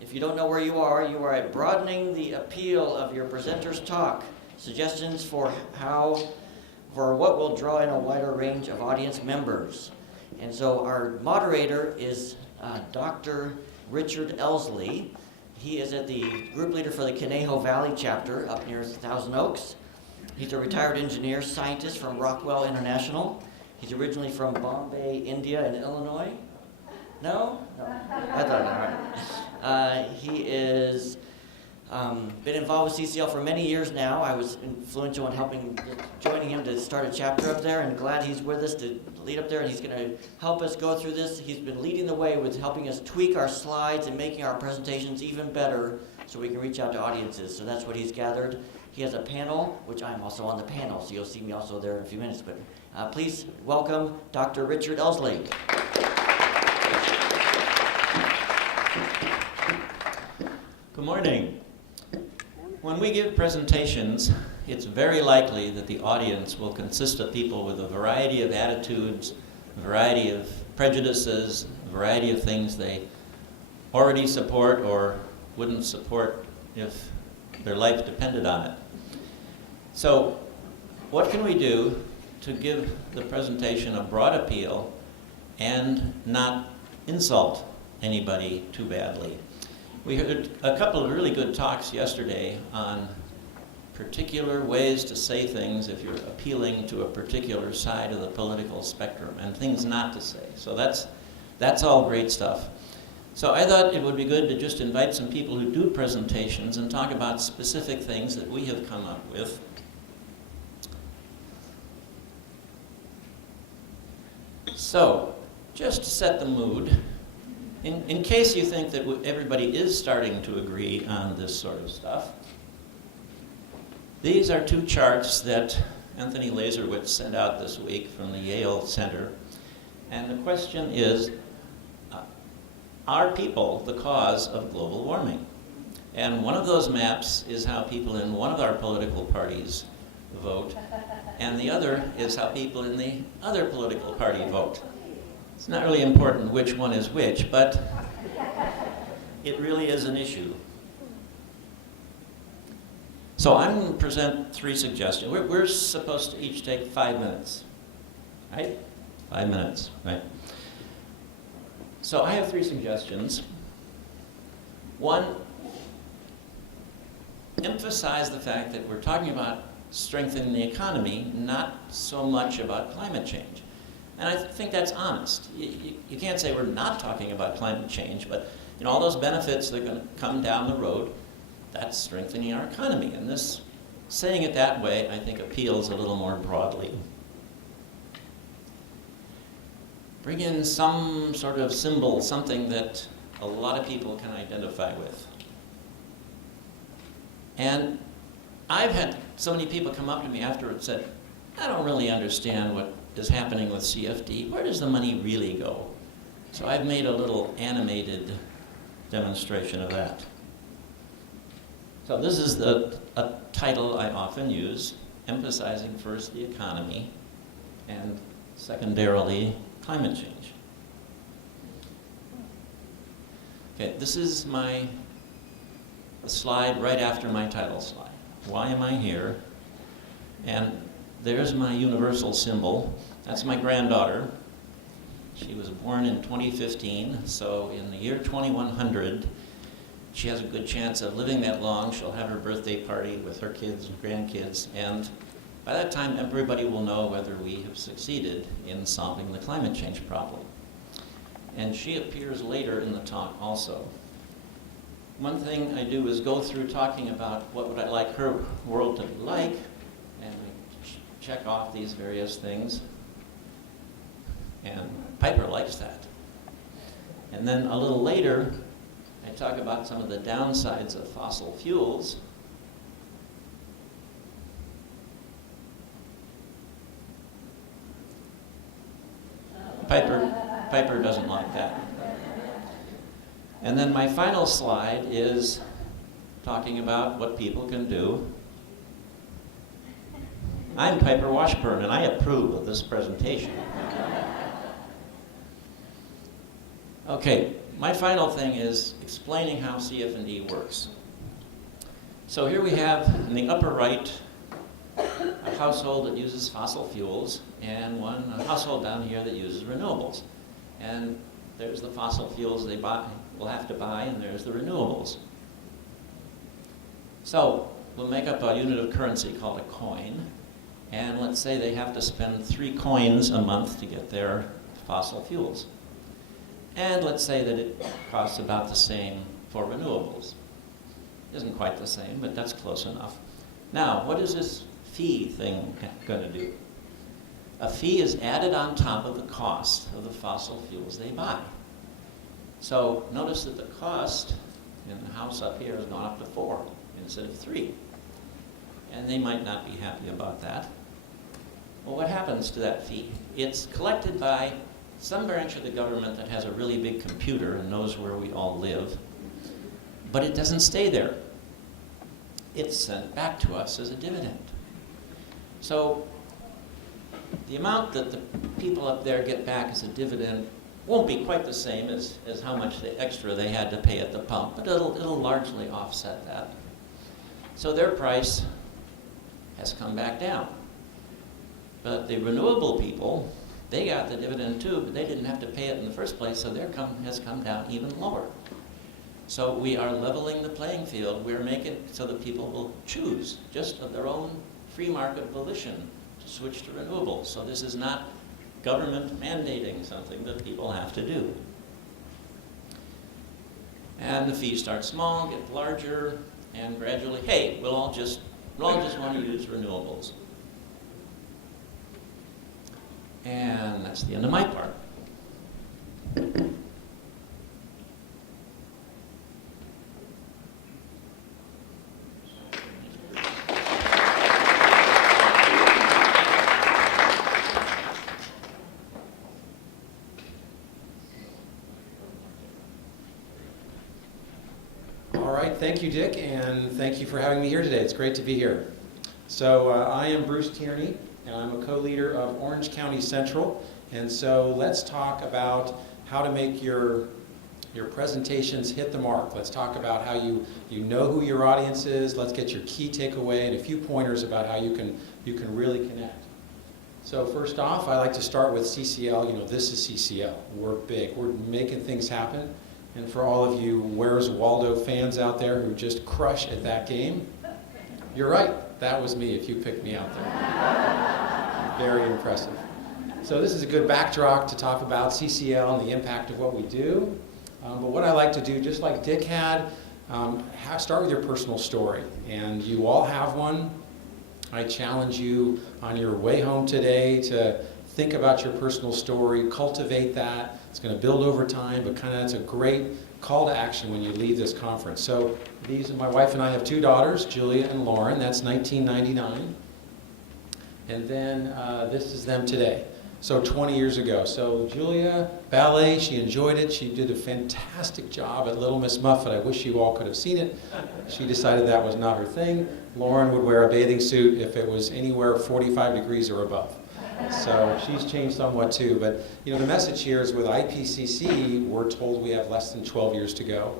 If you don't know where you are at Broadening the Appeal of Your Presenter's Talk. Suggestions for what will draw in a wider range of audience members. And so our moderator is Dr. Richard Elsley. He is the group leader for the Conejo Valley chapter up near Thousand Oaks. He's a retired engineer scientist from Rockwell International. He's originally from Bombay, India, and Illinois. No? I thought, all right. He is been involved with CCL for many years now. I was influential in joining him to start a chapter up there, and glad he's with us to lead up there, and he's going to help us go through this. He's been leading the way with helping us tweak our slides and making our presentations even better so we can reach out to audiences. So that's what he's gathered. He has a panel, which I'm also on the panel, so you'll see me also there in a few minutes. But please welcome Dr. Richard Elsley. Good morning. When we give presentations, it's very likely that the audience will consist of people with a variety of attitudes, a variety of prejudices, a variety of things they already support or wouldn't support if their life depended on it. So, what can we do to give the presentation a broad appeal and not insult anybody too badly? We heard a couple of really good talks yesterday on particular ways to say things if you're appealing to a particular side of the political spectrum, and things not to say. So that's all great stuff. So I thought it would be good to just invite some people who do presentations and talk about specific things that we have come up with. So, just to set the mood, in case you think that everybody is starting to agree on this sort of stuff, these are two charts that Anthony Laserwitz sent out this week from the Yale Center. And the question is, are people the cause of global warming? And one of those maps is how people in one of our political parties vote, and the other is how people in the other political party vote. It's not really important which one is which, but it really is an issue. So I'm going to present three suggestions. We're supposed to each take 5 minutes, right? 5 minutes, right? So I have three suggestions. One, emphasize the fact that we're talking about strengthening the economy, not so much about climate change. And I think that's honest. You can't say we're not talking about climate change, but all those benefits that are going to come down the road, that's strengthening our economy. And this, saying it that way, I think appeals a little more broadly. Bring in some sort of symbol, something that a lot of people can identify with. And I've had so many people come up to me afterwards and said, I don't really understand what is happening with CFD. Where does the money really go? So I've made a little animated demonstration of that. So this is a title I often use, emphasizing first the economy and secondarily climate change. Okay, this is the slide right after my title slide. Why am I here? And there's my universal symbol. That's my granddaughter. She was born in 2015, so in the year 2100, she has a good chance of living that long. She'll have her birthday party with her kids and grandkids, and by that time, everybody will know whether we have succeeded in solving the climate change problem. And she appears later in the talk also. One thing I do is go through talking about what would I like her world to be like, and I check off these various things. And Piper likes that. And then a little later, I talk about some of the downsides of fossil fuels. Piper doesn't like that. And then my final slide is talking about what people can do. I'm Piper Washburn, and I approve of this presentation. Okay, my final thing is explaining how CF&D works. So here we have, in the upper right, a household that uses fossil fuels, and a household down here that uses renewables. And there's the fossil fuels they will have to buy, and there's the renewables. So we'll make up a unit of currency called a coin, and let's say they have to spend 3 coins a month to get their fossil fuels. And let's say that it costs about the same for renewables. Isn't quite the same, but that's close enough. Now, what is this fee thing going to do? A fee is added on top of the cost of the fossil fuels they buy. So notice that the cost in the house up here has gone up to 4 instead of 3. And they might not be happy about that. Well, what happens to that fee? It's collected by some branch of the government that has a really big computer and knows where we all live, but it doesn't stay there. It's sent back to us as a dividend. So the amount that the people up there get back as a dividend won't be quite the same as how much extra they had to pay at the pump, but it'll largely offset that. So their price has come back down. But the renewable people, they got the dividend too, but they didn't have to pay it in the first place, so their income has come down even lower. So we are leveling the playing field. We're making it so that people will choose, just of their own free market volition, to switch to renewables. So this is not government mandating something that people have to do. And the fees start small, get larger, and gradually, hey, we'll all just want to use renewables. And that's the end of my part. All right, thank you, Dick, and thank you for having me here today. It's great to be here. So I am Bruce Tierney, and I'm a co-leader of Orange County Central. And so let's talk about how to make your presentations hit the mark. Let's talk about how you know who your audience is. Let's get your key takeaway and a few pointers about how you can really connect. So first off, I like to start with CCL. You know, this is CCL. We're big. We're making things happen. And for all of you Where's Waldo fans out there who just crush at that game, you're right. That was me if you picked me out there. Very impressive. So this is a good backdrop to talk about CCL and the impact of what we do. But what I like to do, just like Dick had, start with your personal story. And you all have one. I challenge you on your way home today to think about your personal story, cultivate that. It's going to build over time, but it's a great call to action when you leave this conference. So my wife and I have 2 daughters, Julia and Lauren. That's 1999. And then this is them today. So 20 years ago. So Julia, ballet, she enjoyed it. She did a fantastic job at Little Miss Muffet. I wish you all could have seen it. She decided that was not her thing. Lauren would wear a bathing suit if it was anywhere 45 degrees or above. So she's changed somewhat too. But you know, the message here is with IPCC, we're told we have less than 12 years to go.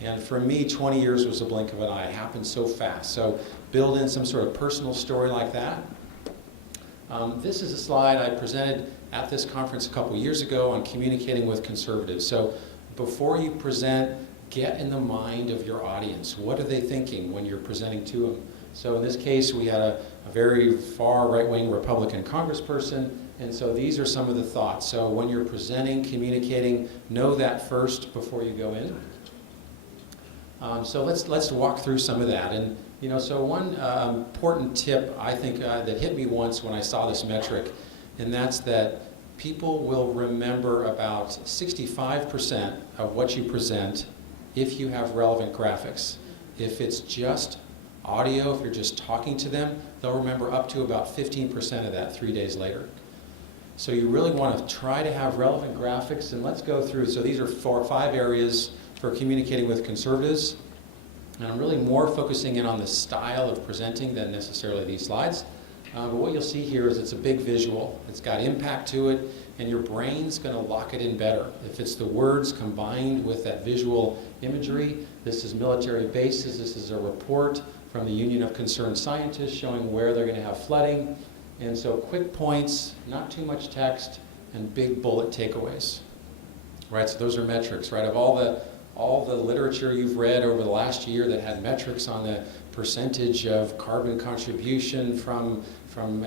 And for me, 20 years was a blink of an eye. It happened so fast. So build in some sort of personal story like that. This is a slide I presented at this conference a couple years ago on communicating with conservatives. So before you present, get in the mind of your audience. What are they thinking when you're presenting to them? So in this case, we had a very far right-wing Republican congressperson, and so these are some of the thoughts. So when you're presenting, communicating, know that first before you go in. So let's walk through some of that. And you know, so one important tip I think that hit me once when I saw this metric, and that's that people will remember about 65% of what you present if you have relevant graphics. If it's just audio, if you're just talking to them, they'll remember up to about 15% of that 3 days later. So you really want to try to have relevant graphics, and let's go through. So these are 4 or 5 areas for communicating with conservatives. And I'm really more focusing in on the style of presenting than necessarily these slides. But what you'll see here is it's a big visual. It's got impact to it, and your brain's going to lock it in better. If it's the words combined with that visual imagery, this is military bases. This is a report from the Union of Concerned Scientists showing where they're going to have flooding. And so quick points, not too much text, and big bullet takeaways. Right, so those are metrics, right? Of all the literature you've read over the last year that had metrics on the percentage of carbon contribution from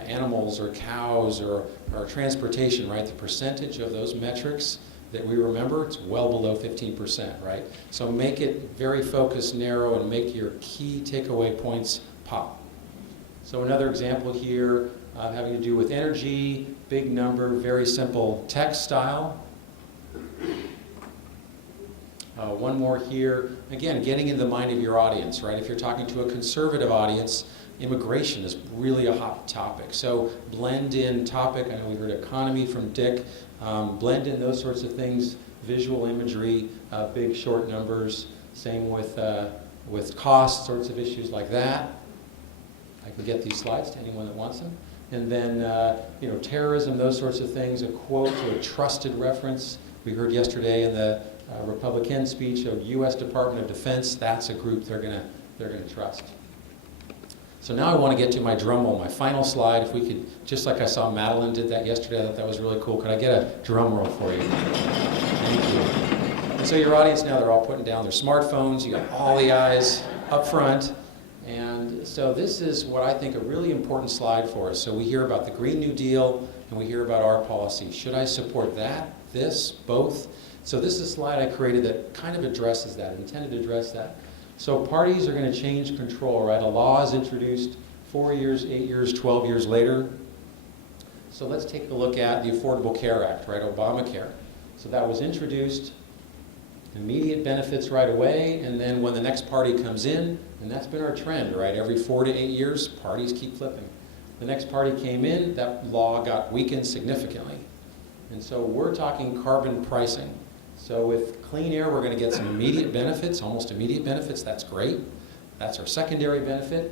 animals or cows or transportation, right? The percentage of those metrics that we remember, it's well below 15%, right? So make it very focused, narrow, and make your key takeaway points pop. So another example here having to do with energy, big number, very simple text style. One more here. Again, getting in the mind of your audience, right? If you're talking to a conservative audience, immigration is really a hot topic. So blend in topic. I know we heard economy from Dick. Blend in those sorts of things, visual imagery, big short numbers. Same with cost, sorts of issues like that. I can get these slides to anyone that wants them. And then, terrorism, those sorts of things, a quote to a trusted reference. We heard yesterday in the Republican speech of U.S. Department of Defense. That's a group they're gonna trust. So now I want to get to my drum roll, my final slide. If we could, just like I saw Madeline did that yesterday, I thought that was really cool. Could I get a drum roll for you? Thank you. And so your audience now, they're all putting down their smartphones. You got all the eyes up front. And so this is what I think a really important slide for us. So we hear about the Green New Deal and we hear about our policy. Should I support that, this, both? So this is a slide I created that kind of addresses that, intended to address that. So parties are going to change control, right? A law is introduced 4 years, 8 years, 12 years later. So let's take a look at the Affordable Care Act, right? Obamacare. So that was introduced, immediate benefits right away, and then when the next party comes in, and that's been our trend, right? Every 4 to 8 years, parties keep flipping. The next party came in, that law got weakened significantly. And so we're talking carbon pricing. So with clean air, we're going to get some immediate benefits, almost immediate benefits. That's great. That's our secondary benefit.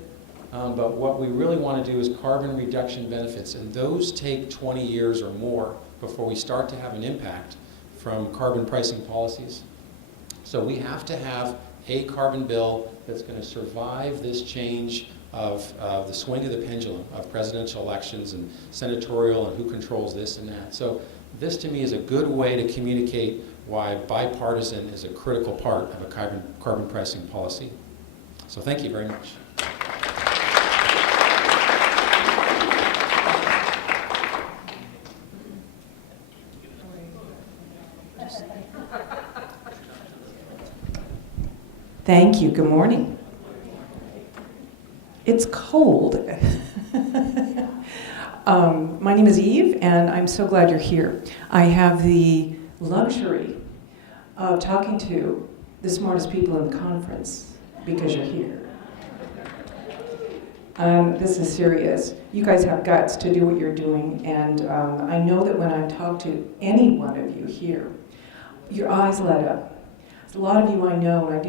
But what we really want to do is carbon reduction benefits, and those take 20 years or more before we start to have an impact from carbon pricing policies. So we have to have a carbon bill that's going to survive this change of the swing of the pendulum of presidential elections and senatorial and who controls this and that. So this to me is a good way to communicate why bipartisan is a critical part of a carbon pricing policy. So thank you very much. Thank you. Good morning. It's cold. My name is Eve, and I'm so glad you're here. I have the luxury of talking to the smartest people in the conference because you're here. This is serious. You guys have guts to do what you're doing, and I know that when I talk to any one of you here, your eyes light up. A lot of you I know, and I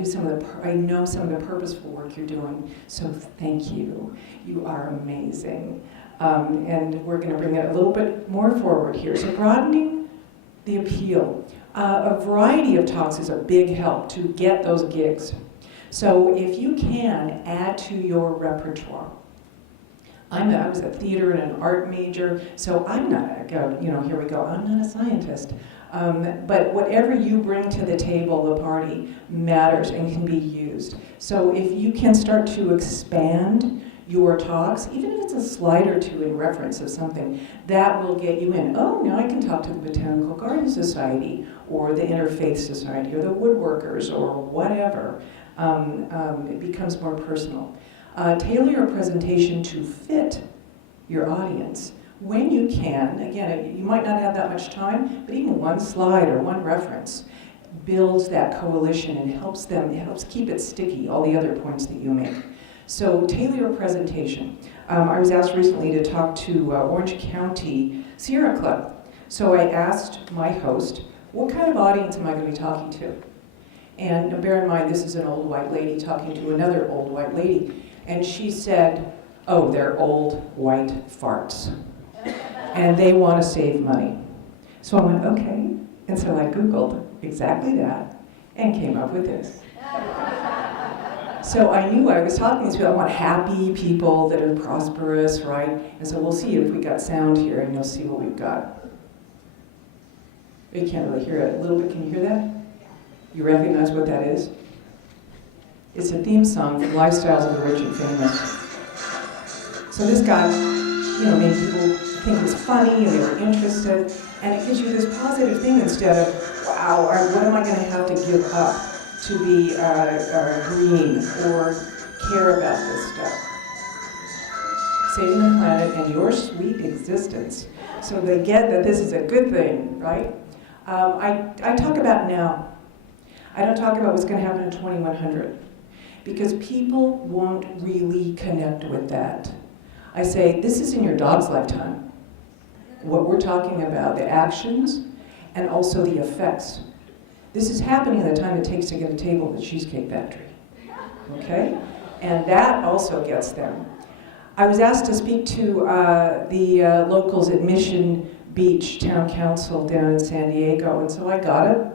know some of the purposeful work you're doing. So thank you. You are amazing, and we're going to bring it a little bit more forward here. So broadening the appeal. A variety of talks is a big help to get those gigs. So if you can add to your repertoire. I was a theater and an art major, so I'm not, here we go, I'm not a scientist. But whatever you bring to the table, the party, matters and can be used. So if you can start to expand your talks, even if it's a slide or two in reference of something, that will get you in. Oh, now I can talk to the Botanical Garden Society, or the Interfaith Society, or the Woodworkers, or whatever. It becomes more personal. Tailor your presentation to fit your audience. When you can, again, you might not have that much time, but even one slide or one reference builds that coalition and helps keep it sticky, all the other points that you make. So tailor your presentation. I was asked recently to talk to Orange County Sierra Club. So I asked my host, what kind of audience am I going to be talking to? And bear in mind, this is an old white lady talking to another old white lady. And she said, Oh, they're old white farts. And they want to save money. So I went, okay. And so I Googled exactly that and came up with this. So I knew I was talking to these people. I want happy people that are prosperous, right? And so we'll see if we got sound here, and you'll see what we've got. You can't really hear it. A little bit, can you hear that? You recognize what that is? It's a theme song from Lifestyles of the Rich and Famous. So this guy, made people think it was funny and they were interested, and it gives you this positive thing instead of, wow, what am I going to have to give up to be green or care about this stuff? Saving the planet and your sweet existence. So they get that this is a good thing, right? I talk about now. I don't talk about what's going to happen in 2100 because people won't really connect with that. I say, this is in your dog's lifetime. What we're talking about, the actions and also the effects. This is happening at the time it takes to get a table at the Cheesecake Factory. Okay? And that also gets them. I was asked to speak to the locals at Mission Beach Town Council down in San Diego, and so I got a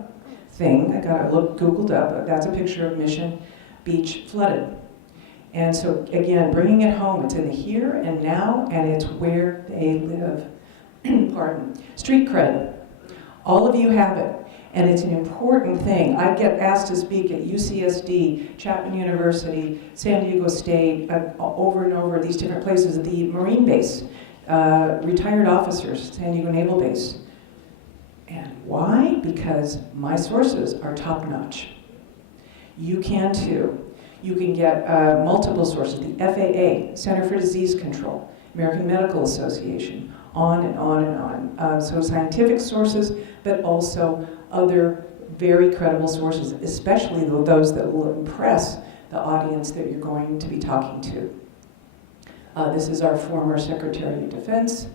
thing. Googled up. That's a picture of Mission Beach flooded. And so, again, bringing it home, it's in the here and now, and it's where they live. Pardon. Street cred. All of you have it, and it's an important thing. I get asked to speak at UCSD, Chapman University, San Diego State, over and over, these different places, at the Marine base, retired officers, San Diego Naval Base. And why? Because my sources are top-notch. You can too. You can get multiple sources, the FAA, Center for Disease Control, American Medical Association, on and on and on. So scientific sources, but also other very credible sources, especially those that will impress the audience that you're going to be talking to. This is our former Secretary of Defense.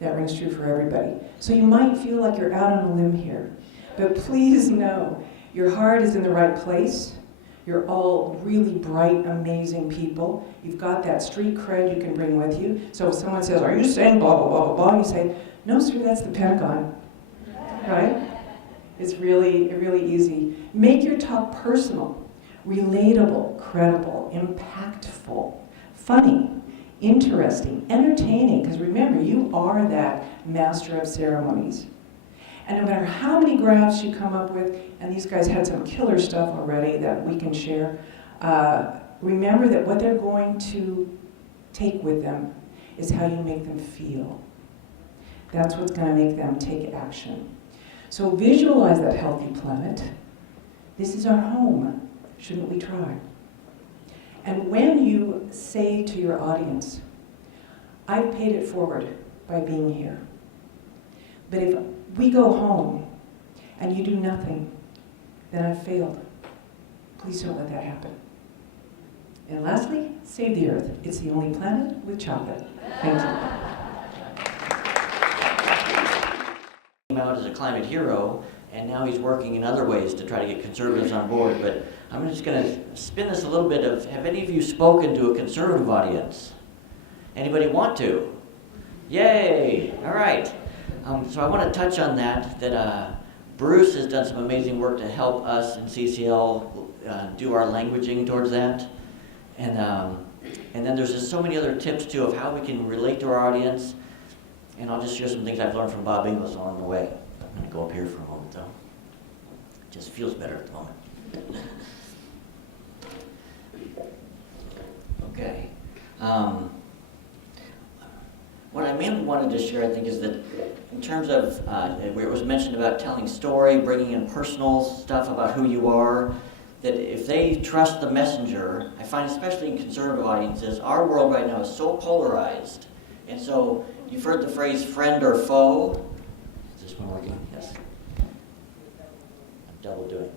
That rings true for everybody. So you might feel like you're out on a limb here, but please know your heart is in the right place. You're all really bright, amazing people. You've got that street cred you can bring with you. So if someone says, are you saying blah, blah, blah, blah, blah, you say, no, sir, that's the Pentagon, right? It's really easy. Make your talk personal, relatable, credible, impactful, funny, interesting, entertaining, because remember, you are that master of ceremonies. And no matter how many graphs you come up with, and these guys had some killer stuff already that we can share, remember that what they're going to take with them is how you make them feel. That's what's going to make them take action. So visualize that healthy planet. This is our home. Shouldn't we try? And when you say to your audience, I've paid it forward by being here, but if we go home and you do nothing, then I've failed. Please don't let that happen. And lastly, save the Earth. It's the only planet with chocolate. Thank you. Came out as a climate hero, and now he's working in other ways to try to get conservatives on board. But I'm just going to spin this a little bit of, have any of you spoken to a conservative audience? Anybody want to? Yay! All right. So I want to touch on that Bruce has done some amazing work to help us in CCL do our languaging towards that. And then there's just so many other tips, too, of how we can relate to our audience. And I'll just share some things I've learned from Bob Inglis along the way. I'm going to go up here for a moment, though. It just feels better at the moment. Okay. What I mainly wanted to share, I think, is that in terms of where it was mentioned about telling story, bringing in personal stuff about who you are, that if they trust the messenger, I find especially in conservative audiences, our world right now is so polarized. And so you've heard the phrase friend or foe. Is this one working? Yes. I'm double doing.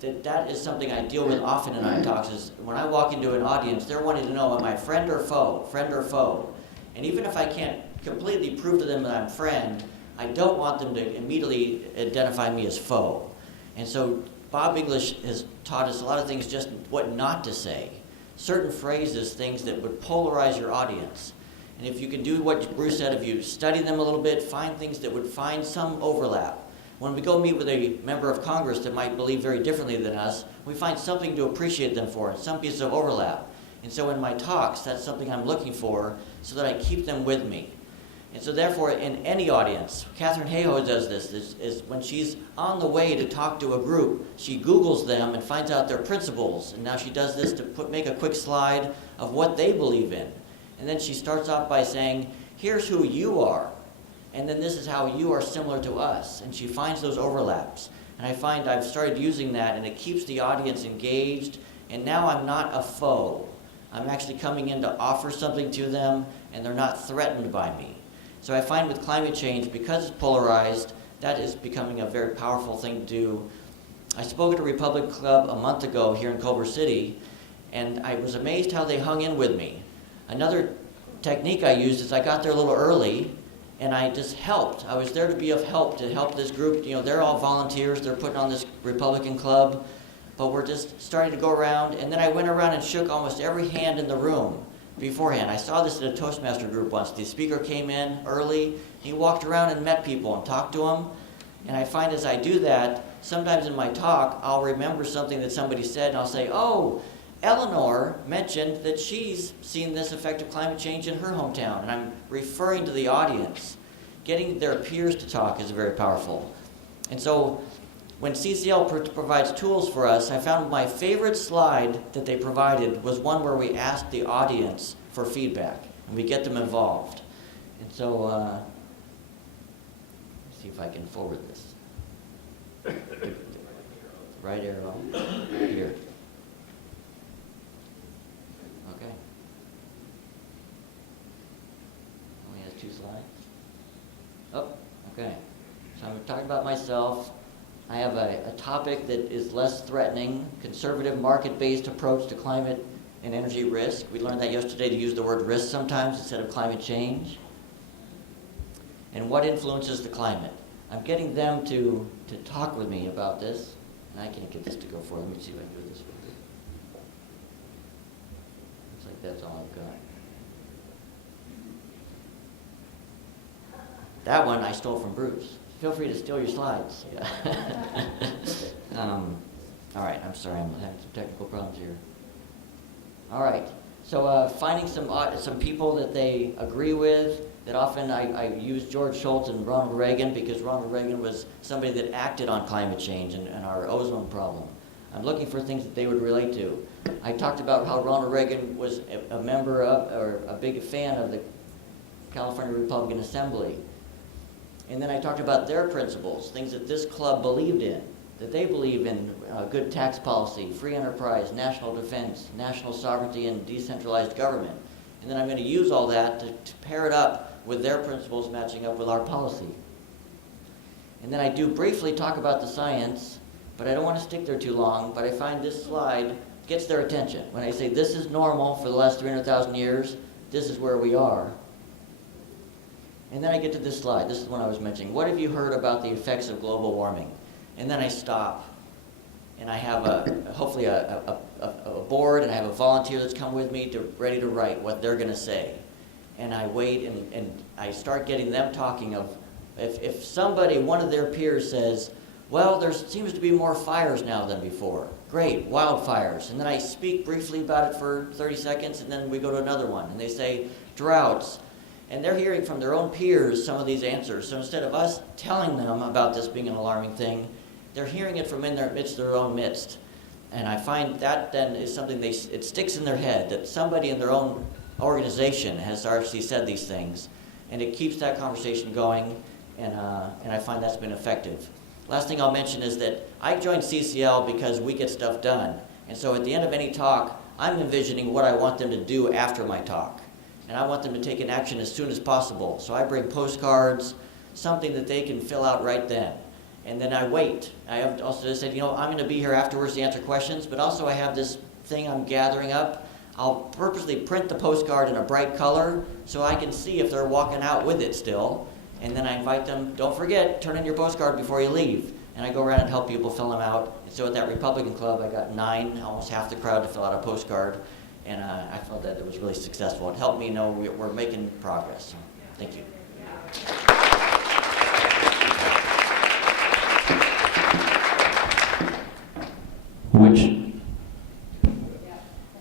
That is something I deal with often in our talks, is when I walk into an audience, they're wanting to know, am I friend or foe? Friend or foe? And even if I can't completely prove to them that I'm friend, I don't want them to immediately identify me as foe. And so Bob English has taught us a lot of things, just what not to say. Certain phrases, things that would polarize your audience. And if you can do what Bruce said, if you study them a little bit, find things that would find some overlap. When we go meet with a member of Congress that might believe very differently than us, we find something to appreciate them for, some piece of overlap. And so in my talks, that's something I'm looking for so that I keep them with me. And so therefore, in any audience, Catherine Hayhoe does this, is when she's on the way to talk to a group, she Googles them and finds out their principles. And now she does this to make a quick slide of what they believe in. And then she starts off by saying, here's who you are. And then this is how you are similar to us. And she finds those overlaps. And I find I've started using that, and it keeps the audience engaged. And now I'm not a foe. I'm actually coming in to offer something to them, and they're not threatened by me. So I find with climate change, because it's polarized, that is becoming a very powerful thing to do. I spoke at a Republic Club a month ago here in Culver City, and I was amazed how they hung in with me. Another technique I used is I got there a little early, and I just helped. I was there to be of help, to help this group. You know, they're all volunteers. They're putting on this Republican club, but we're just starting to go around. And then I went around and shook almost every hand in the room beforehand. I saw this in a Toastmaster group once. The speaker came in early. He walked around and met people and talked to them. And I find as I do that, sometimes in my talk, I'll remember something that somebody said, and I'll say, oh, Eleanor mentioned that she's seen this effect of climate change in her hometown, and I'm referring to the audience. Getting their peers to talk is very powerful. And so when CCL provides tools for us, I found my favorite slide that they provided was one where we asked the audience for feedback, and we get them involved. And so, let's see if I can forward this. Right arrow, here. Okay. Only has 2 slides. Oh, okay. So I'm talking about myself. I have a topic that is less threatening, conservative market-based approach to climate and energy risk. We learned that yesterday to use the word risk sometimes instead of climate change. And what influences the climate? I'm getting them to talk with me about this. And I can't get this to go forward. Let me see if I can do it this way. Looks like that's all I've got. That one I stole from Bruce. Feel free to steal your slides. Yeah. All right, I'm sorry, I'm having some technical problems here. All right, so finding some people that they agree with, that often I use George Shultz and Ronald Reagan, because Ronald Reagan was somebody that acted on climate change and our ozone problem. I'm looking for things that they would relate to. I talked about how Ronald Reagan was a member of, or a big fan of the California Republican Assembly. And then I talked about their principles, things that this club believed in, that they believe in good tax policy, free enterprise, national defense, national sovereignty, and decentralized government. And then I'm going to use all that to pair it up with their principles matching up with our policy. And then I do briefly talk about the science, but I don't want to stick there too long, but I find this slide gets their attention. When I say this is normal for the last 300,000 years, this is where we are. And then I get to this slide. This is the one I was mentioning. What have you heard about the effects of global warming? And then I stop, and I have hopefully a board, and I have a volunteer that's come with me ready to write what they're going to say. And I wait, and I start getting them talking of, if somebody, one of their peers says, well, there seems to be more fires now than before. Great, wildfires. And then I speak briefly about it for 30 seconds, and then we go to another one. And they say, droughts. And they're hearing from their own peers some of these answers. So instead of us telling them about this being an alarming thing, they're hearing it from in their own midst. And I find that then is something it sticks in their head, that somebody in their own organization has actually said these things. And it keeps that conversation going, and I find that's been effective. Last thing I'll mention is that I joined CCL because we get stuff done. And so at the end of any talk, I'm envisioning what I want them to do after my talk. And I want them to take an action as soon as possible. So I bring postcards, something that they can fill out right then. And then I wait. I have also said, I'm going to be here afterwards to answer questions, but also I have this thing I'm gathering up. I'll purposely print the postcard in a bright color so I can see if they're walking out with it still. And then I invite them, don't forget, turn in your postcard before you leave. and I go around and help people fill them out. And so at that Republican Club, I got 9, almost half the crowd, to fill out a postcard, and I felt that it was really successful. It helped me know we're making progress. Thank you.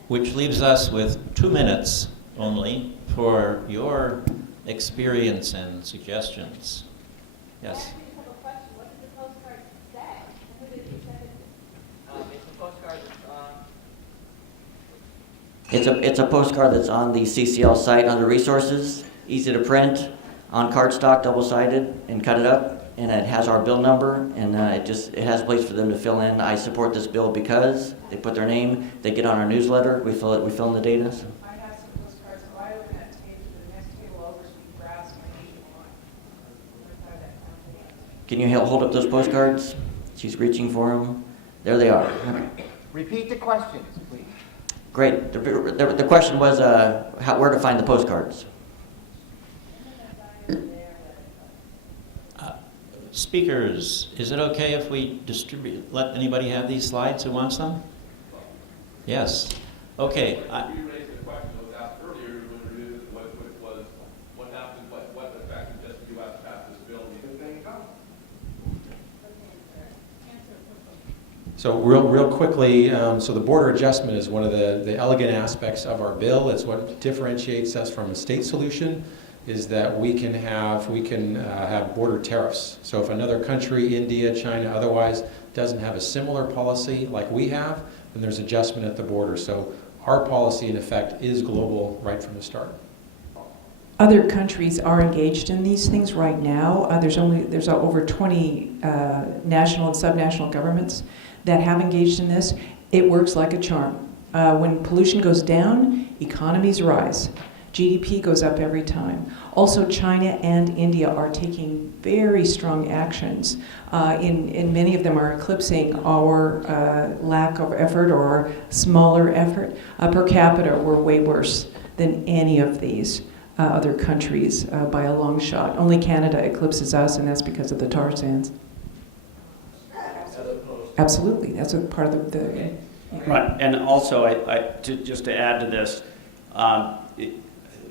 Which leaves us with 2 minutes only for your experience and suggestions. Yes? What did the postcard say? Who did you send it to? It's a postcard that's on... It's a postcard that's on the CCL site under resources, easy to print, on cardstock, double-sided, and cut it up. And it has our bill number, and it has a place for them to fill in. I support this bill because they put their name, they get on our newsletter, we fill in the data. So. I have some postcards, so I open that table to the next table over so we can grasp my name on. Can you hold up those postcards? She's reaching for them. There they are. Repeat the questions, please. Great. The question was where to find the postcards. Speakers, is it okay if we let anybody have these slides who wants them? Yes. Okay. You raised the question that was asked earlier, what happened, what effect does the U.S. pass this bill? So real quickly, so the border adjustment is one of the elegant aspects of our bill. It's what differentiates us from a state solution, is that we can have border tariffs. So if another country, India, China, otherwise doesn't have a similar policy like we have, then there's adjustment at the border. So our policy, in effect, is global right from the start. Other countries are engaged in these things right now. There's over 20 national and subnational governments that have engaged in this. It works like a charm. When pollution goes down, economies rise. GDP goes up every time. Also, China and India are taking very strong actions. In many of them are eclipsing our lack of effort or our smaller effort. Per capita, we're way worse than any of these other countries by a long shot. Only Canada eclipses us, and that's because of the tar sands. Absolutely, that's a part of the Right, and also, just to add to this,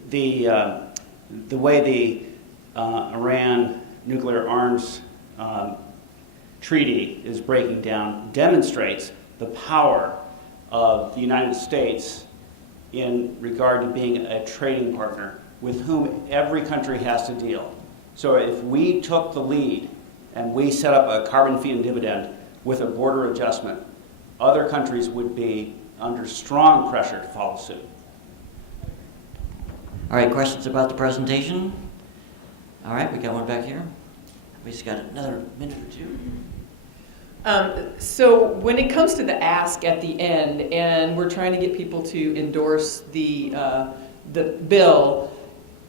the way the Iran nuclear arms treaty is breaking down demonstrates the power of the United States in regard to being a trading partner with whom every country has to deal. So if we took the lead and we set up a carbon fee and dividend with a border adjustment, other countries would be under strong pressure to follow suit. All right, questions about the presentation? All right, we got one back here. We just got another minute or two. So when it comes to the ask at the end, and we're trying to get people to endorse the bill,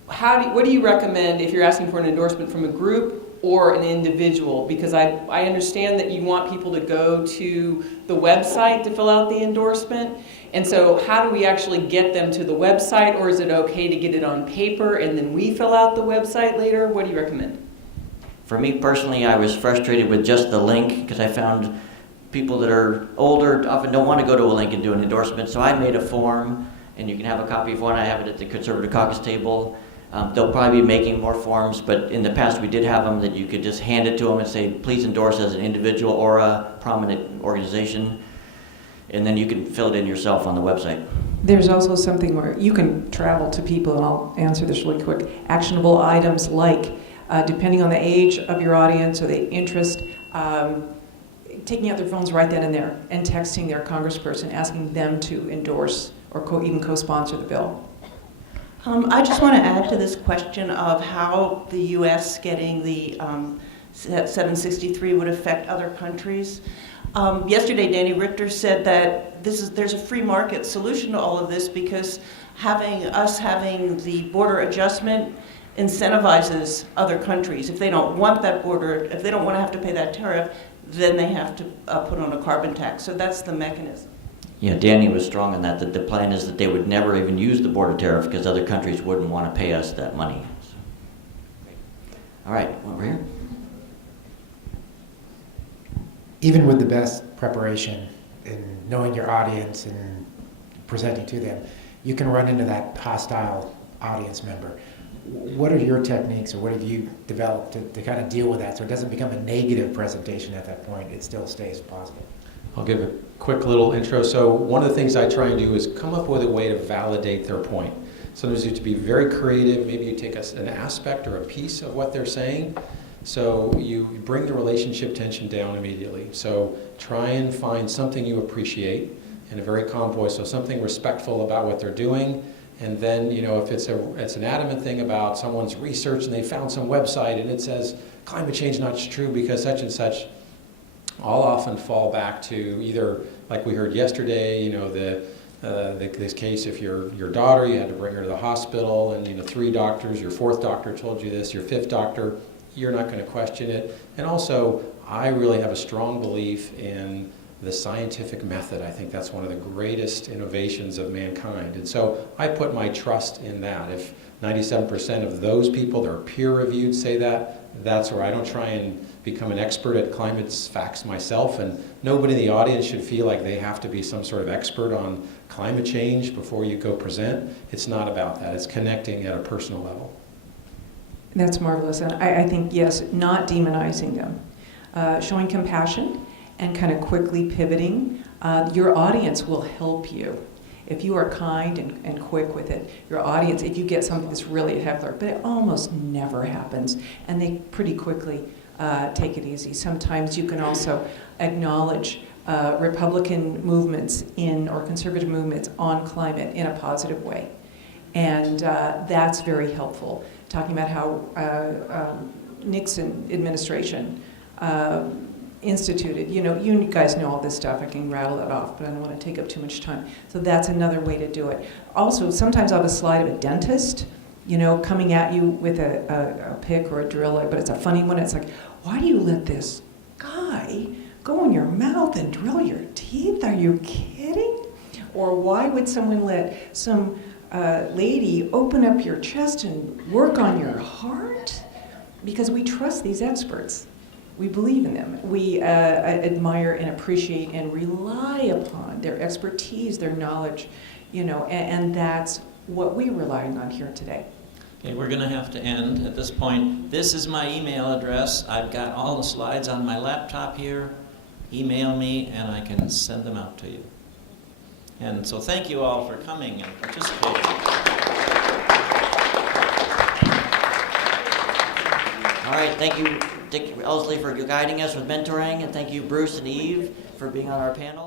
what do you recommend if you're asking for an endorsement from a group or an individual? Because I understand that you want people to go to the website to fill out the endorsement. And so how do we actually get them to the website, or is it okay to get it on paper and then we fill out the website later? What do you recommend? For me personally, I was frustrated with just the link because I found people that are older often don't want to go to a link and do an endorsement. So I made a form, and you can have a copy of one. I have it at the Conservative Caucus table. They'll probably be making more forms, but in the past we did have them that you could just hand it to them and say, please endorse as an individual or a prominent organization, and then you can fill it in yourself on the website. There's also something where you can travel to people, and I'll answer this really quick. Actionable items like, depending on the age of your audience or the interest, taking out their phones right then and there and texting their congressperson, asking them to endorse or even co-sponsor the bill. I just want to add to this question of how the U.S. getting the 763 would affect other countries. Yesterday, Danny Richter said that there's a free market solution to all of this, because having the border adjustment incentivizes other countries. If they don't want that border, if they don't want to have to pay that tariff, then they have to put on a carbon tax. So that's the mechanism. Yeah, Danny was strong on that the plan is that they would never even use the border tariff because other countries wouldn't want to pay us that money. So. All right, over here. even with the best preparation and knowing your audience and presenting to them, you can run into that hostile audience member. What are your techniques, or what have you developed to kind of deal with that so it doesn't become a negative presentation at that point, it still stays positive? I'll give a quick little intro. So one of the things I try and do is come up with a way to validate their point. Sometimes you have to be very creative. Maybe you take an aspect or a piece of what they're saying. So you bring the relationship tension down immediately. So try and find something you appreciate in a very calm voice, so something respectful about what they're doing. And then, if it's an adamant thing about someone's research and they found some website and it says climate change not true because such and such, I'll often fall back to either, like we heard yesterday, this case, if your daughter, you had to bring her to the hospital, and 3 doctors, your 4th doctor told you this, your 5th doctor, you're not going to question it. And also, I really have a strong belief in the scientific method. I think that's one of the greatest innovations of mankind. And so I put my trust in that. If 97% of those people that are peer-reviewed say that, that's where I don't try and become an expert at climate facts myself, and nobody in the audience should feel like they have to be some sort of expert on climate change before you go present. It's not about that. It's connecting at a personal level. That's marvelous. And I think, yes, not demonizing them, showing compassion and kind of quickly pivoting. Your audience will help you. If you are kind and quick with it, your audience, if you get something that's really a heckler, but it almost never happens, and they pretty quickly take it easy. Sometimes you can also acknowledge Republican movements or conservative movements on climate in a positive way. And that's very helpful. Talking about how Nixon administration instituted, you guys know all this stuff, I can rattle it off, but I don't want to take up too much time. So that's another way to do it. Also, sometimes I'll have a slide of a dentist, coming at you with a pick or a drill, but it's a funny one. It's like, why do you let this guy go in your mouth and drill your teeth? Are you kidding? Or why would someone let some lady open up your chest and work on your heart? Because we trust these experts. We believe in them. We admire and appreciate and rely upon their expertise, their knowledge, and that's what we're relying on here today. Okay, we're going to have to end at this point. This is my email address. I've got all the slides on my laptop here. Email me and I can send them out to you. And so thank you all for coming and participating. All right, thank you, Dick Elsley, for guiding us with mentoring, and thank you, Bruce and Eve, for being on our panel.